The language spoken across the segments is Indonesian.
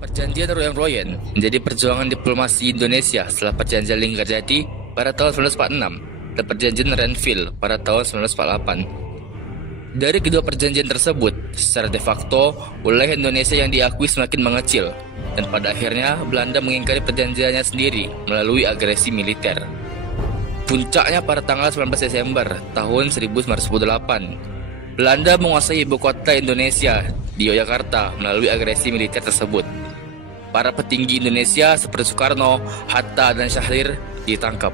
Perjanjian Royan-Royan menjadi perjuangan diplomasi Indonesia setelah Perjanjian Linggarjati pada tahun 1946 dan Perjanjian Renville pada tahun 1948. Dari kedua perjanjian tersebut, secara de facto, wilayah Indonesia yang diakui semakin mengecil, dan pada akhirnya Belanda mengingkari perjanjiannya sendiri melalui agresi militer. Puncaknya pada tanggal 19 Desember tahun 1948, Belanda menguasai ibu kota Indonesia di Yogyakarta melalui agresi militer tersebut. Para petinggi Indonesia seperti Soekarno, Hatta, dan Syahrir ditangkap.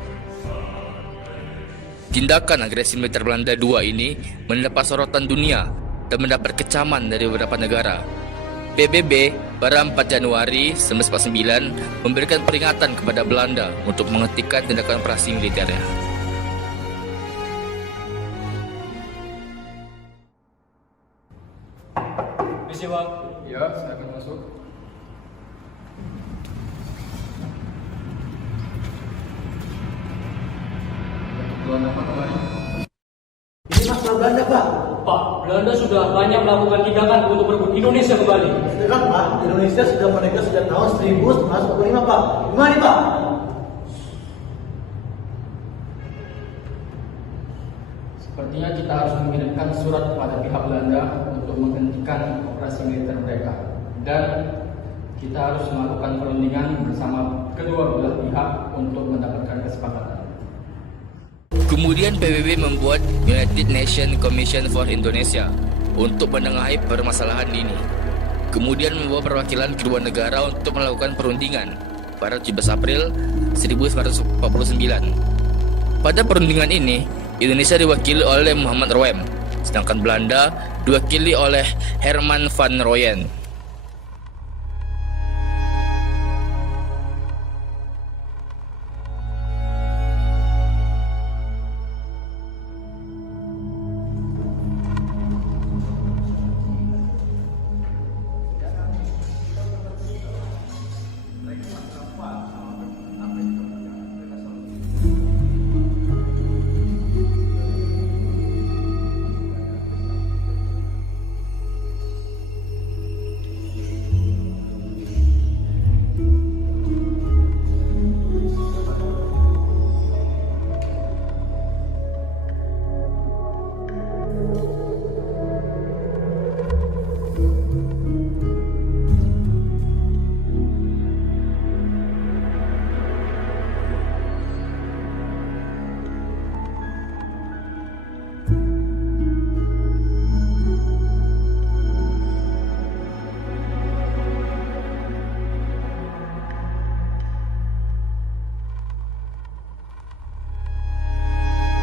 Tindakan agresi militer Belanda II ini mendapat sorotan dunia dan mendapat kecaman dari beberapa negara. PBB pada 4 Januari 1949 memberikan peringatan kepada Belanda untuk menghentikan tindakan operasi militernya. Misi Bang. Ya, saya akan masuk. Tuan apa kemarin? Ini masalah Belanda, Pak. Pak, Belanda sudah banyak melakukan tindakan untuk merebut Indonesia kembali. Itu kan, Pak, Indonesia sudah merdeka sejak tahun 1945, Pak. Gimana nih, Pak? Sepertinya kita harus mengirimkan surat kepada pihak Belanda untuk menghentikan operasi militer mereka. Dan kita harus melakukan perundingan bersama kedua belah pihak untuk mendapatkan kesepakatan. Kemudian PBB membuat United Nations Commission for Indonesia untuk menengahi permasalahan ini. Kemudian membawa perwakilan kedua negara untuk melakukan perundingan pada 17 April 1949. Pada perundingan ini, Indonesia diwakili oleh Muhammad Roem, sedangkan Belanda diwakili oleh Herman van Rooyen.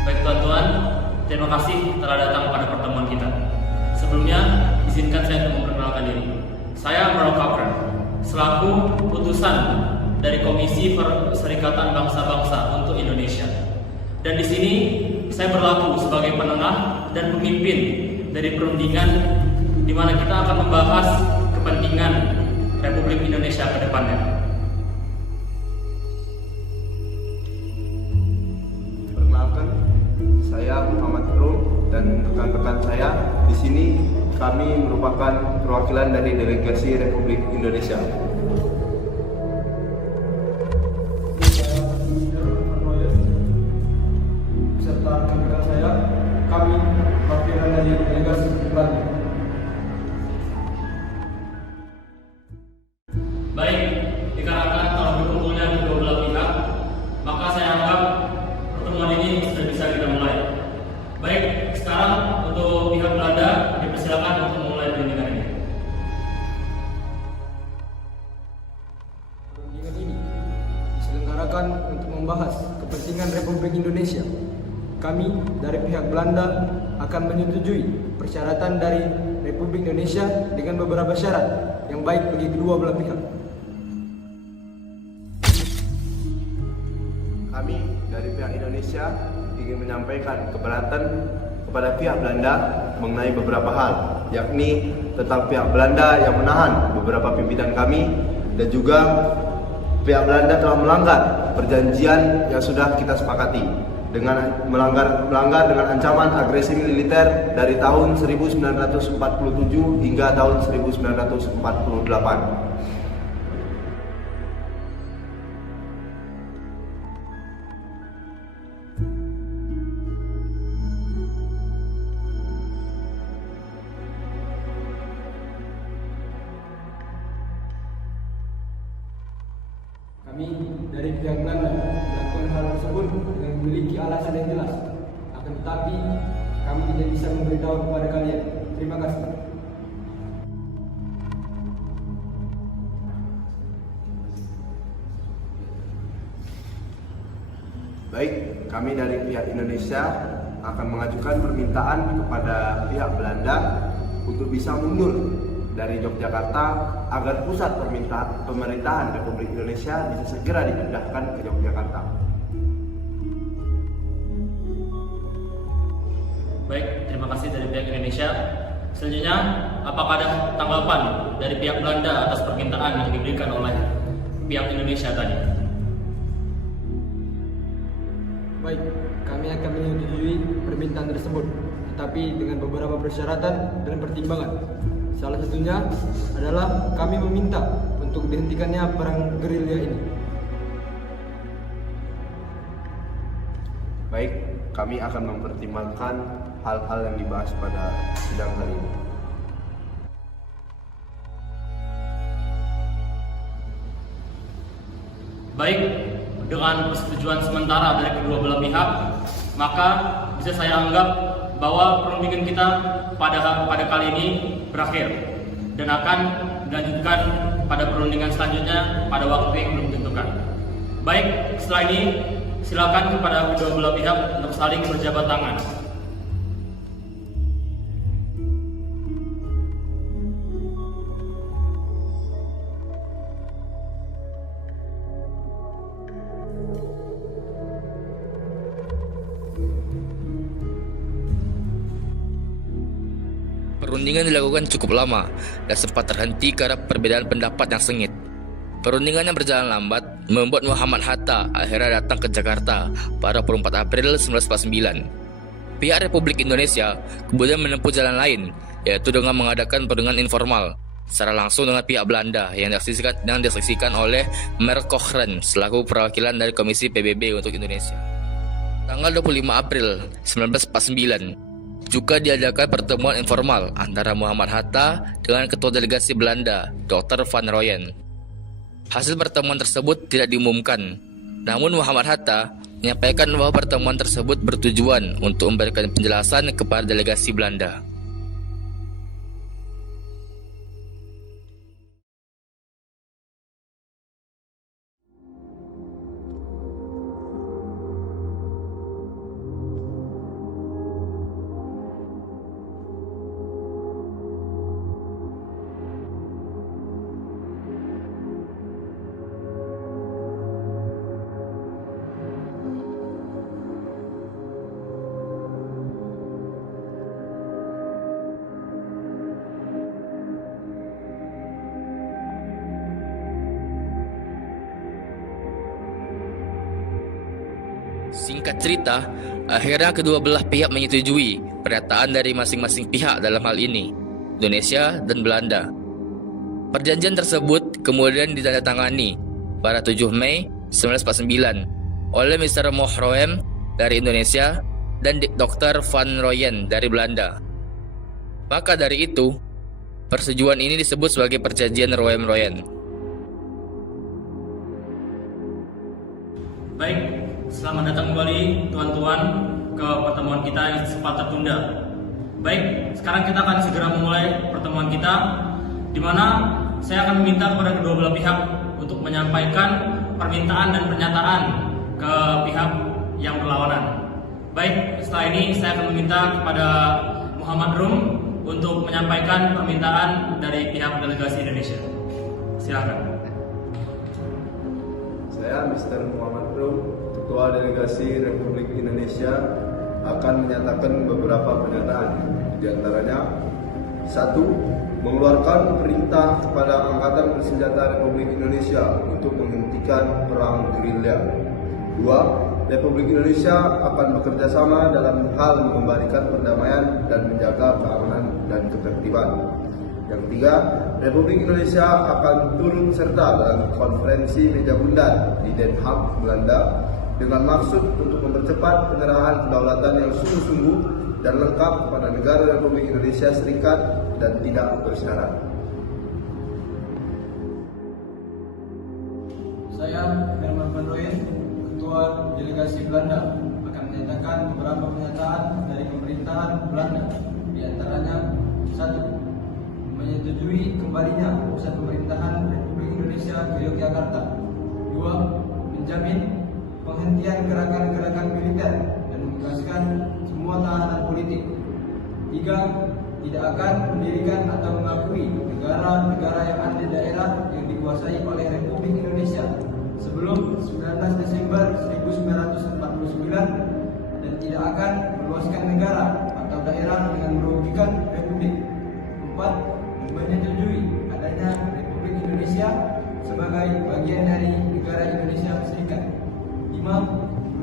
Baik tuan-tuan, terima kasih telah datang pada pertemuan kita. Sebelumnya, izinkan saya untuk memperkenalkan diri. Saya Merle Cochran, selaku utusan dari Komisi Perserikatan Bangsa-Bangsa untuk Indonesia. Dan di sini saya berlaku sebagai penengah dan pemimpin dari perundingan di mana kita akan membahas kepentingan Republik Indonesia ke depannya. Perkenalkan, saya Muhammad Rum dan rekan-rekan saya. Di sini kami merupakan perwakilan dari delegasi Republik Indonesia. Serta rekan-rekan saya, kami perwakilan dari delegasi Belanda. Baik, dikarenakan telah berkumpulnya kedua belah pihak, maka saya anggap pertemuan ini sudah bisa kita mulai. Baik, sekarang untuk pihak Belanda dipersilakan untuk memulai perundingan ini. Perundingan ini diselenggarakan untuk membahas kepentingan Republik Indonesia. Kami dari pihak Belanda akan menyetujui persyaratan dari Republik Indonesia dengan beberapa syarat yang baik bagi kedua belah pihak. Kami dari pihak Indonesia ingin menyampaikan keberatan kepada pihak Belanda mengenai beberapa hal, yakni tentang pihak Belanda yang menahan beberapa pimpinan kami dan juga pihak Belanda telah melanggar perjanjian yang sudah kita sepakati dengan melanggar dengan ancaman agresi militer dari tahun 1947 hingga tahun 1948. Kami dari pihak Belanda melakukan hal tersebut dengan memiliki alasan yang jelas. Akan tetapi, kami tidak bisa memberitahu kepada kalian. Terima kasih. Baik, kami dari pihak Indonesia akan mengajukan permintaan kepada pihak Belanda untuk bisa mundur dari Yogyakarta agar pusat pemerintahan Republik Indonesia bisa segera dipindahkan ke Yogyakarta. Baik, terima kasih dari pihak Indonesia. Selanjutnya, apakah ada tanggapan dari pihak Belanda atas permintaan yang diberikan oleh pihak Indonesia tadi? Baik, kami akan menyetujui permintaan tersebut, tetapi dengan beberapa persyaratan dan pertimbangan. Salah satunya adalah kami meminta untuk dihentikannya perang gerilya ini. Baik, kami akan mempertimbangkan hal-hal yang dibahas pada sidang kali ini. Baik, dengan persetujuan sementara dari kedua belah pihak, maka bisa saya anggap bahwa perundingan kita pada kali ini berakhir dan akan dilanjutkan pada perundingan selanjutnya pada waktu yang belum ditentukan. Baik, setelah ini silakan kepada kedua belah pihak untuk saling berjabat tangan. Perundingan dilakukan cukup lama dan sempat terhenti karena perbedaan pendapat yang sengit. Perundingan yang berjalan lambat membuat Muhammad Hatta akhirnya datang ke Jakarta pada 24 April 1949. Pihak Republik Indonesia kemudian menempuh jalan lain, yaitu dengan mengadakan perundingan informal secara langsung dengan pihak Belanda yang disaksikan oleh Merk Cochrane selaku perwakilan dari Komisi PBB untuk Indonesia. Tanggal 25 April 1949 juga diadakan pertemuan informal antara Muhammad Hatta dengan Ketua Delegasi Belanda, Dr. Van Rooyen. Hasil pertemuan tersebut tidak diumumkan, namun Muhammad Hatta menyampaikan bahwa pertemuan tersebut bertujuan untuk memberikan penjelasan kepada delegasi Belanda. Singkat cerita, akhirnya kedua belah pihak menyetujui pernyataan dari masing-masing pihak dalam hal ini, Indonesia dan Belanda. Perjanjian tersebut kemudian ditandatangani pada 7 Mei 1949 oleh Mr. Mohroem dari Indonesia dan Dr. Van Rooyen dari Belanda. Maka dari itu, persetujuan ini disebut sebagai Perjanjian Rooem-Rooyen. Baik, selamat datang kembali tuan-tuan ke pertemuan kita yang sempat tertunda. Baik, sekarang kita akan segera memulai pertemuan kita, di mana saya akan meminta kepada kedua belah pihak untuk menyampaikan permintaan dan pernyataan ke pihak yang berlawanan. Baik, setelah ini saya akan meminta kepada Muhammad Rum untuk menyampaikan permintaan dari pihak delegasi Indonesia. Silakan. Saya Mr. Muhammad Rum, Ketua Delegasi Republik Indonesia, akan menyatakan beberapa pernyataan. Di antaranya, 1. Mengeluarkan perintah kepada Angkatan Bersenjata Republik Indonesia untuk menghentikan perang gerilya. 2. Republik Indonesia akan bekerja sama dalam hal mengembalikan perdamaian dan menjaga keamanan dan ketertiban. Yang 3, Republik Indonesia akan turut serta dalam konferensi meja bundar di Den Haag, Belanda, dengan maksud untuk mempercepat penyerahan kedaulatan yang sungguh-sungguh dan lengkap kepada negara Republik Indonesia Serikat dan tidak bersyarat. Saya Herman van Rooyen, Ketua Delegasi Belanda, akan menyatakan beberapa pernyataan dari pemerintahan Belanda. Di antaranya, 1. Menyetujui kembalinya pusat pemerintahan Republik Indonesia ke Yogyakarta. 2. Menjamin penghentian gerakan-gerakan militer dan membebaskan semua tahanan politik. 3. Tidak akan mendirikan atau mengakui negara-negara yang ada di daerah yang dikuasai oleh Republik Indonesia sebelum 19 Desember 1949 dan tidak akan meluaskan negara atau daerah dengan merugikan Republik. 4. Menyetujui adanya Republik Indonesia sebagai bagian dari negara Indonesia Serikat. 5.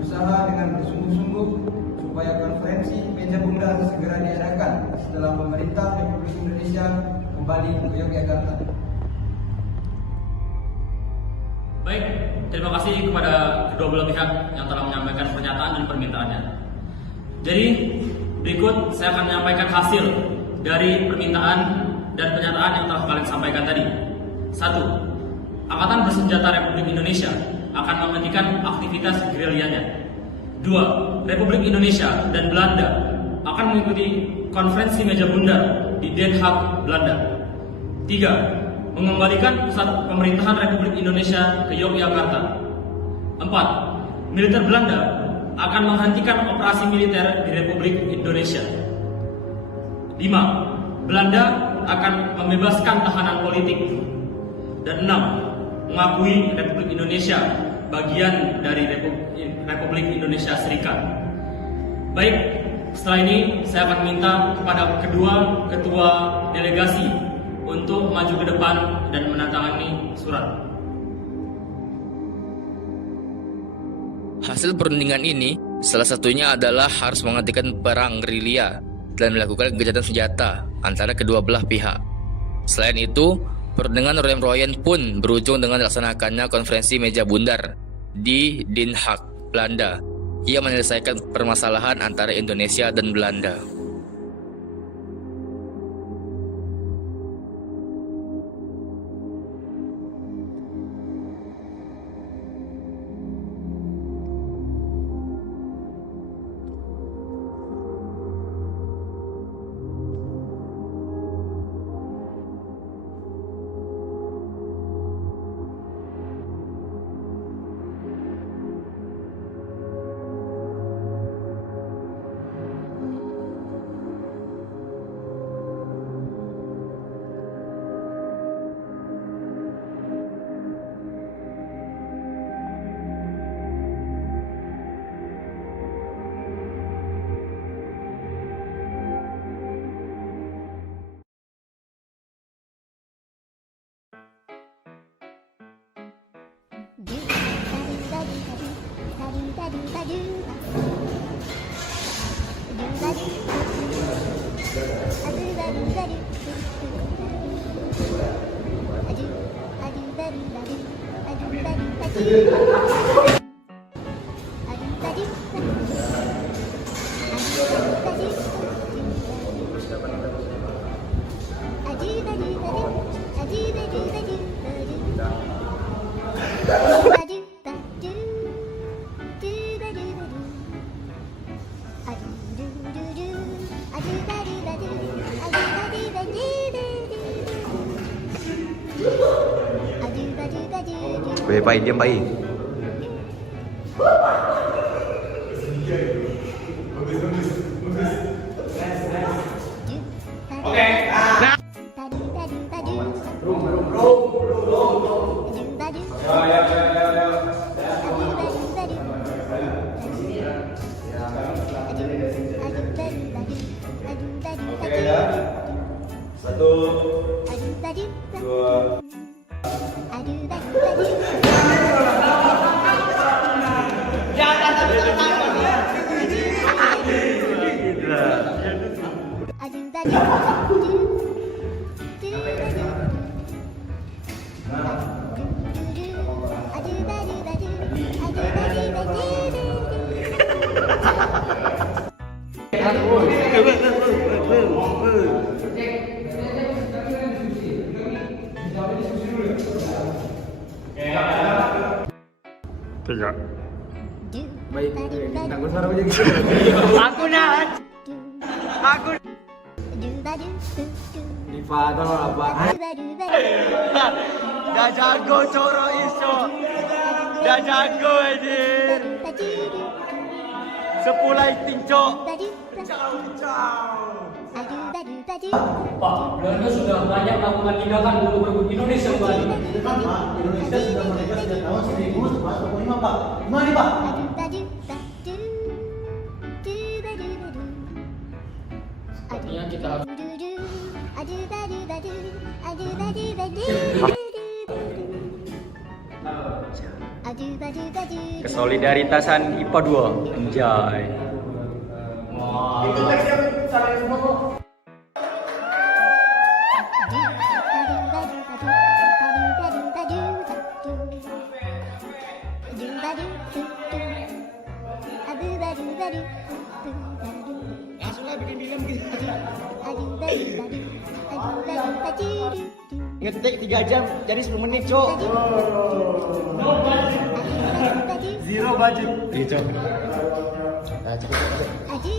Berusaha dengan bersungguh-sungguh supaya konferensi meja bundar segera diadakan setelah pemerintah Republik Indonesia kembali ke Yogyakarta. Baik, terima kasih kepada kedua belah pihak yang telah menyampaikan pernyataan dan permintaannya. Jadi, berikut saya akan menyampaikan hasil dari permintaan dan pernyataan yang telah kalian sampaikan tadi. 1. Angkatan Bersenjata Republik Indonesia akan menghentikan aktivitas gerilyanya. 2. Republik Indonesia dan Belanda akan mengikuti konferensi meja bundar di Den Haag, Belanda. 3. Mengembalikan pusat pemerintahan Republik Indonesia ke Yogyakarta. 4. Militer Belanda akan menghentikan operasi militer di Republik Indonesia. 5. Belanda akan membebaskan tahanan politik. Dan 6. Mengakui Republik Indonesia bagian dari Republik Indonesia Serikat. Baik, setelah ini saya akan minta kepada kedua ketua delegasi untuk maju ke depan dan menandatangani surat. Hasil perundingan ini salah satunya adalah harus menghentikan perang gerilya dan melakukan gencatan senjata antara kedua belah pihak. Selain itu, perundingan Royen pun berujung dengan dilaksanakannya konferensi meja bundar di Den Haag, Belanda. Ia menyelesaikan permasalahan antara Indonesia dan Belanda. Baik, Pai, diam, Pai. Satu, dua. 3. Baik, tangguh suara aja gitu. Aku nak. Aku. Diva, tolong apa? Dah jago coro iso. Dah jago anjir. Sepulai tincok. Pak, Belanda sudah banyak melakukan tindakan untuk merebut Indonesia kembali. Kan Pak, Indonesia sudah merdeka sejak tahun 1945 Pak. Gimana nih Pak? Sepertinya kita harus Kesolidaritasan IPA 2. Anjay. Ngetik 3 jam jadi 10 menit, Cok. Zero budget. Nah, cepet. Adu,